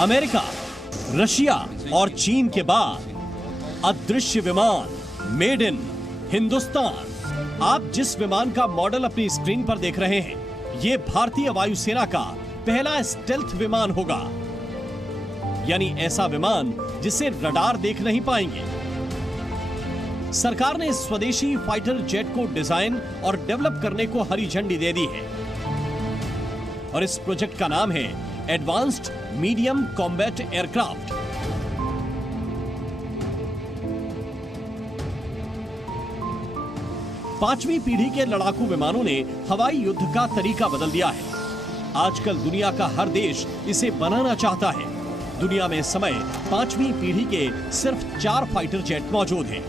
America, Russia और चीन के बाद अदृश्य विमान मेड इन हिंदुस्तान। आप जिस विमान का मॉडल अपनी स्क्रीन पर देख रहे हैं, ये भारतीय वायुसेना का पहला स्टेल्थ विमान होगा, यानी ऐसा विमान जिसे रडार देख नहीं पाएंगे। सरकार ने स्वदेशी फाइटर जेट को डिजाइन और डेवलप करने को हरी झंडी दे दी है और इस प्रोजेक्ट का नाम है एडवांस्ड मीडियम कॉम्बैट एयरक्राफ्ट। पांचवी पीढ़ी के लड़ाकू विमानों ने हवाई युद्ध का तरीका बदल दिया है। आजकल दुनिया का हर देश इसे बनाना चाहता है। दुनिया में इस समय पांचवी पीढ़ी के सिर्फ 4 फाइटर जेट मौजूद हैं।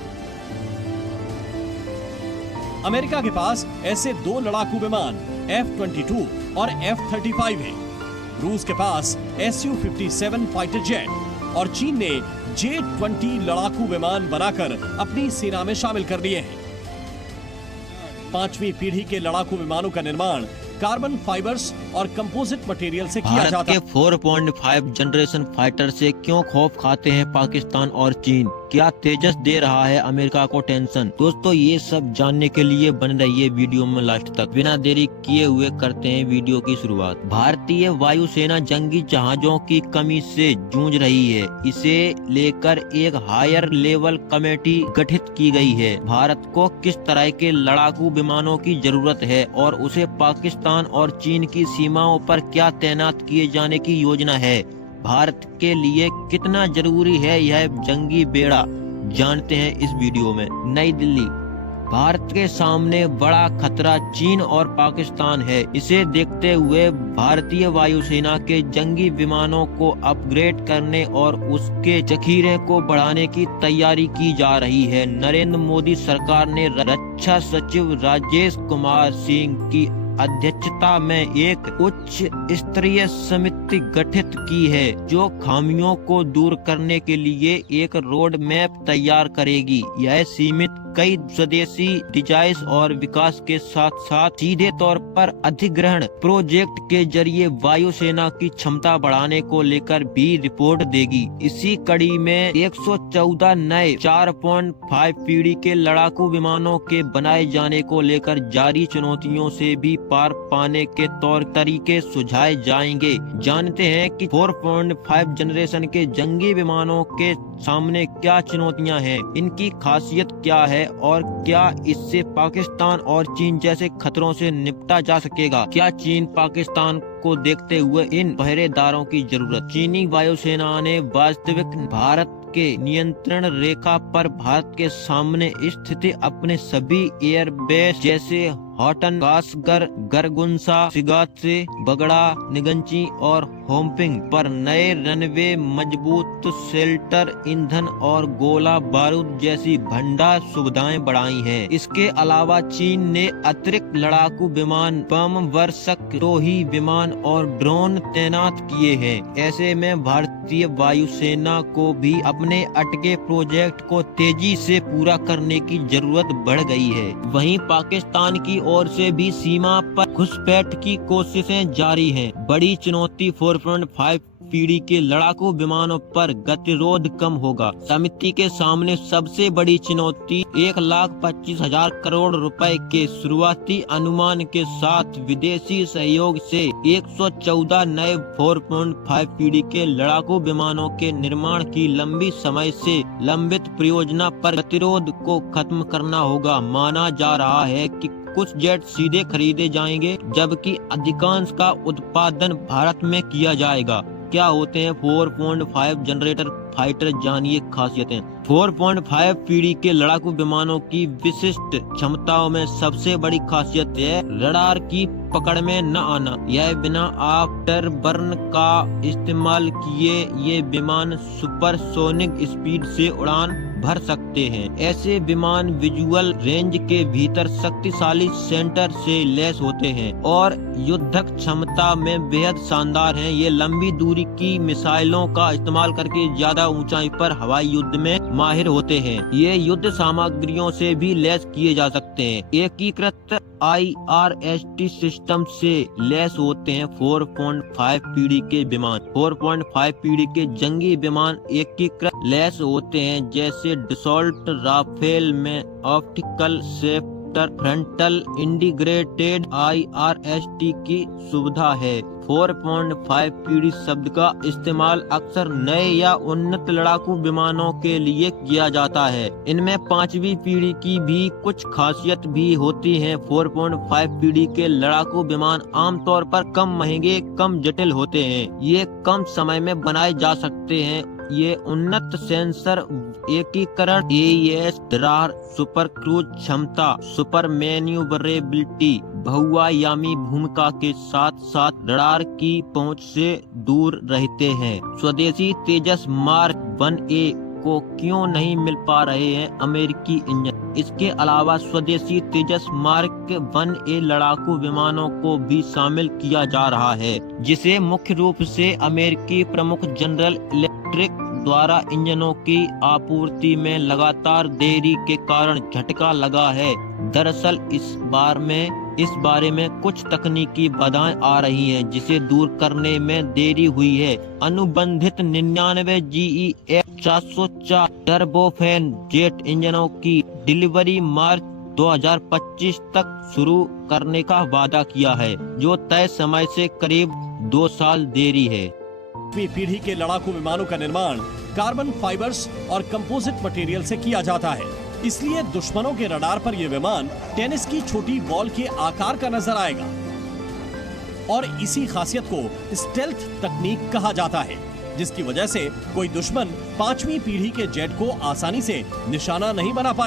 अमेरिका के पास ऐसे 2 लड़ाकू विमान F-22 और F-35 हैं। रूस के पास Su-57 फाइटर जेट और चीन ने J-20 लड़ाकू विमान बनाकर अपनी सेना में शामिल कर लिए हैं। पांचवी पीढ़ी के लड़ाकू विमानों का निर्माण कार्बन फाइबर्स और कंपोजिट मटेरियल से किया जाता है। भारत के 4.5 जनरेशन फाइटर से क्यों खौफ खाते हैं पाकिस्तान और चीन? क्या तेजस दे रहा है अमेरिका को टेंशन? दोस्तों, ये सब जानने के लिए बन रही वीडियो में लास्ट तक। बिना देरी किए हुए करते हैं वीडियो की शुरुआत। भारतीय वायुसेना जंगी जहाजों की कमी से जूझ रही है। इसे लेकर एक हायर लेवल कमेटी गठित की गई है। भारत को किस तरह के लड़ाकू विमानों की जरूरत है और उसे पाकिस्तान और चीन की सीमाओं पर क्या तैनात किए जाने की योजना है? भारत के लिए कितना जरूरी है यह जंगी बेड़ा, जानते हैं इस वीडियो में। नई दिल्ली। भारत के सामने बड़ा खतरा चीन और पाकिस्तान है। इसे देखते हुए भारतीय वायुसेना के जंगी विमानों को अपग्रेड करने और उसके जखीरे को बढ़ाने की तैयारी की जा रही है। नरेंद्र मोदी सरकार ने रक्षा सचिव राजेश कुमार सिंह की अध्यक्षता में एक उच्च स्तरीय समिति गठित की है जो खामियों को दूर करने के लिए एक रोड मैप तैयार करेगी। यह सीमित कई स्वदेशी डिजाइन और विकास के साथ साथ सीधे तौर पर अधिग्रहण प्रोजेक्ट के जरिए वायुसेना की क्षमता बढ़ाने को लेकर भी रिपोर्ट देगी। इसी कड़ी में 114 नए 4.5 पीढ़ी के लड़ाकू विमानों के बनाए जाने को लेकर जारी चुनौतियों से भी पार पाने के तौर तरीके सुझाए जाएंगे। जानते हैं कि 4.5 जनरेशन के जंगी विमानों के सामने क्या चुनौतियां हैं, इनकी खासियत क्या है और क्या इससे पाकिस्तान और चीन जैसे खतरों से निपटा जा सकेगा? क्या चीन पाकिस्तान को देखते हुए इन पहरेदारों की जरूरत? चीनी वायुसेना ने वास्तविक भारत के नियंत्रण रेखा पर भारत के सामने स्थित अपने सभी एयरबेस जैसे हॉटन, कासगर, गरगुंसा, सिगात्से, बगड़ा, निगंची और होम्पिंग पर नए रनवे, मजबूत शेल्टर, ईंधन और गोला बारूद जैसी भंडार सुविधाएं बढ़ाई हैं। इसके अलावा चीन ने अतिरिक्त लड़ाकू विमान, बम वर्षक, टोही विमान और ड्रोन तैनात किए हैं। ऐसे में भारतीय वायुसेना को भी अपने अटके प्रोजेक्ट को तेजी से पूरा करने की जरूरत बढ़ गई है। वहीं पाकिस्तान की ओर से भी सीमा पर घुसपैठ की कोशिशें जारी हैं। बड़ी चुनौती 4.5 पीढ़ी के लड़ाकू विमानों पर गतिरोध कम होगा। समिति के सामने सबसे बड़ी चुनौती 1,25,000 करोड़ रुपए के शुरुआती अनुमान के साथ विदेशी सहयोग से 114 नए 4.5 पीढ़ी के लड़ाकू विमानों के निर्माण की लंबी समय से लंबित परियोजना पर गतिरोध को खत्म करना होगा। माना जा रहा है कि कुछ जेट सीधे खरीदे जाएंगे जबकि अधिकांश का उत्पादन भारत में किया जाएगा। क्या होते हैं 4.5 जनरेटर फाइटर, जानिए खासियतें। 4.5 पीढ़ी के लड़ाकू विमानों की विशिष्ट क्षमताओं में सबसे बड़ी खासियत है रडार की पकड़ में न आना। यह बिना आफ्टर बर्न का इस्तेमाल किए ये विमान सुपरसोनिक स्पीड से उड़ान भर सकते हैं। ऐसे विमान विजुअल रेंज के भीतर शक्तिशाली सेंटर से लैस होते हैं और युद्धक क्षमता में बेहद शानदार हैं। ये लंबी दूरी की मिसाइलों का इस्तेमाल करके ज्यादा ऊंचाई पर हवाई युद्ध में माहिर होते हैं। ये युद्ध सामग्रियों से भी लैस किए जा सकते हैं। एकीकृत IRST सिस्टम से लैस होते हैं 4.5 पीढ़ी के विमान। 4.5 पीढ़ी के जंगी विमान एकीकृत लैस होते हैं, जैसे डसॉल्ट राफेल में optical sceptre frontal integrated IRST की सुविधा है। 4.5 पीढ़ी शब्द का इस्तेमाल अक्सर नए या उन्नत लड़ाकू विमानों के लिए किया जाता है। इनमें 5वीं पीढ़ी की भी कुछ खासियत भी होती है। 4.5 पीढ़ी के लड़ाकू विमान आमतौर पर कम महंगे, कम जटिल होते हैं। ये कम समय में बनाए जा सकते हैं। ये उन्नत सेंसर एकीकरण, AES, दरार, सुपर क्रूज क्षमता, सुपर मैन्यूवरेबिलिटी, बहुआयामी भूमिका के साथ साथ रडार की पहुंच से दूर रहते हैं। स्वदेशी तेजस मार्क 1A को क्यों नहीं मिल पा रहे हैं अमेरिकी इंजन? इसके अलावा स्वदेशी तेजस मार्क 1A लड़ाकू विमानों को भी शामिल किया जा रहा है, जिसे मुख्य रूप से अमेरिकी प्रमुख जनरल इलेक्ट्रिक द्वारा इंजनों की आपूर्ति में लगातार देरी के कारण झटका लगा है। दरअसल इस बारे में कुछ तकनीकी बाधाएं आ रही हैं, जिसे दूर करने में देरी हुई है। अनुबंधित 99 GE F404 टर्बोफैन जेट इंजनों की डिलीवरी मार्च 2025 तक शुरू करने का वादा किया है, जो तय समय से करीब 2 साल देरी है। पीढ़ी के लड़ाकू विमानों का निर्माण कार्बन फाइबर्स और कंपोजिट मटेरियल से किया जाता है, इसलिए दुश्मनों के रडार पर यह विमान टेनिस की छोटी बॉल के आकार का नजर आएगा। और इसी खासियत को स्टेल्थ तकनीक कहा जाता है, जिसकी वजह से कोई दुश्मन 5वीं पीढ़ी के जेट को आसानी से निशाना नहीं बना पाएगा।